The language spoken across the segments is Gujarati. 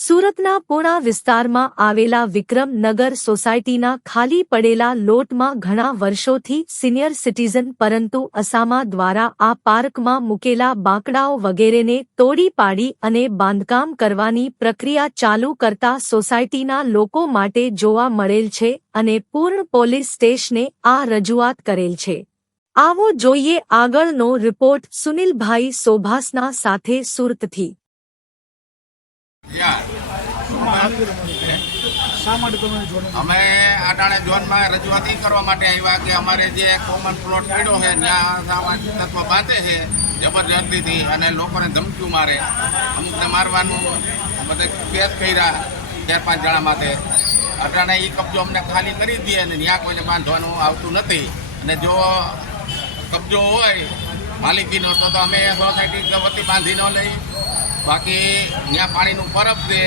સુરતના પૂણા વિસ્તારમાં આવેલા વિક્રમ નગર સોસાયટીના ખાલી પડેલા લોટમાં ઘણા વર્ષોથી સિનિયર સિટીઝન પરંતુ અસામા દ્વારા આ પાર્કમાં મૂકેલા બાંકડાઓ વગેરેને તોડી પાડી અને બાંધકામ કરવાની પ્રક્રિયા ચાલુ કરતા સોસાયટીના લોકો માટે જોવા મળેલ છે અને પૂર્ણ પોલીસ સ્ટેશને આ રજૂઆત કરેલ છે। આવો જોઈએ આગળનો રિપોર્ટ સુનિલભાઈ સોભાસના સાથે સુરતથી। અમે અટાણે ઝોનમાં રજૂઆત કરવા માટે આવ્યા કે અમારે જે કોમન પ્લોટ પડ્યો છે ત્યાં સામાજિક તત્વ બાંધે છે જબરજસ્તીથી અને લોકોને ધમકીઓ મારે, અમુકને મારવાનું બધા કેસ કર્યા 4-5 જણા માટે। અટાણે એ કબજો અમને ખાલી કરી દે અને ત્યાં કોઈને બાંધવાનું આવતું નથી અને જો કબજો હોય માલિકીનો તો અમે સોસાયટી વતી બાંધી ન લઈ, બાકી ત્યાં પાણીનું પરબ છે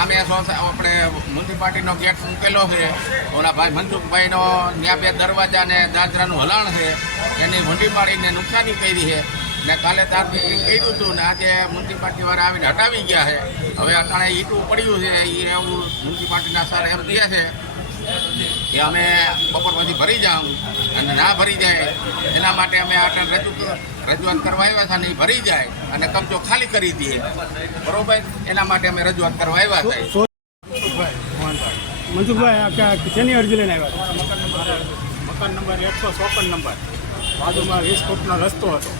અમે આપણે મ્યુનિસિપાલિટીનો ગેટ મૂકેલો છે, ઓલા ભાઈ મનસુખભાઈનો ત્યાં 2 દરવાજા ને દાદરાનું હલાણ છે એની વંડી પાડીને નુકસાની કરી છે ને કાલે તારપીટી કર્યું હતું ને આજે મ્યુનિસિપાલિટીવાળા આવીને હટાવી ગયા છે। હવે અટાણે ઈટું પડ્યું છે એ એવું મ્યુનિસિપાલિટીના સર એમ કહે છે કે અમે બપોર પછી ભરી જાઉં અને ના ભરી જાય એના માટે અમે અટાણે રજૂઆત કરવા આવ્યા હતા ને એ ભરી જાય અને કબજો ખાલી કરી દે, બરોબર? એના માટે અમે રજૂઆત કરવા આવ્યા હતા। મનસુખભાઈ શેની અરજી લઈને આવ્યા? મકાન નંબર 154 નંબર બાજુમાં 20 ફૂટનો રસ્તો હતો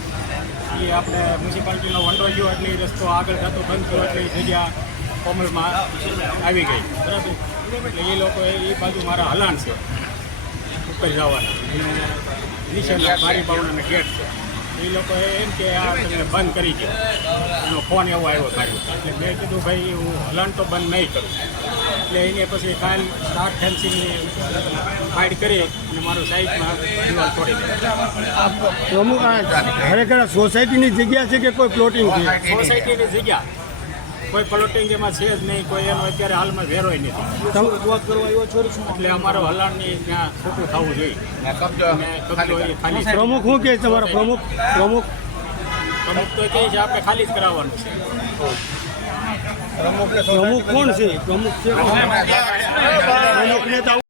એ આપણે મ્યુનિસિપાલિટીનો વંડો ગયો એટલે એ રસ્તો આગળ જતો બંધ થયો એટલે એ જગ્યા કોમલમાં આવી ગઈ, બરાબર? એટલે એ લોકો એ બાજુ મારા હલાણ છે ઉપર જવાના અને નીચે બારી બાવણાના ગેટ છે, એ લોકોએ એમ કે આ તમે બંધ કરી દો, એનો ફોન એવો આવ્યો માર્યો એટલે મેં કીધું ભાઈ હું હલાણ તો બંધ નહીં કરું, એટલે એને પછી કાલ સ્ટાર ફેન્સિંગની ફાઇટ કરી અને મારું સાઈડમાં દિવાલ તોડી દે। પ્રમુખ ખરેખર સોસાયટીની જગ્યા છે કે કોઈ પ્લોટિંગ છે? સોસાયટીની જગ્યા, કોઈ પ્લોટિંગ એમાં છે જ નહીં, કોઈ એનો અત્યારે હાલમાં વેરોય નથી, એટલે અમારો હલાણની ત્યાં ખોટું થવું જોઈએ। પ્રમુખ શું કહે તમારા પ્રમુખ પ્રમુખ તો કહે છે આપણે ખાલી જ કરાવવાનું છે। પ્રમુખ કોણ છે? પ્રમુખ છે પ્રમુખ નેતા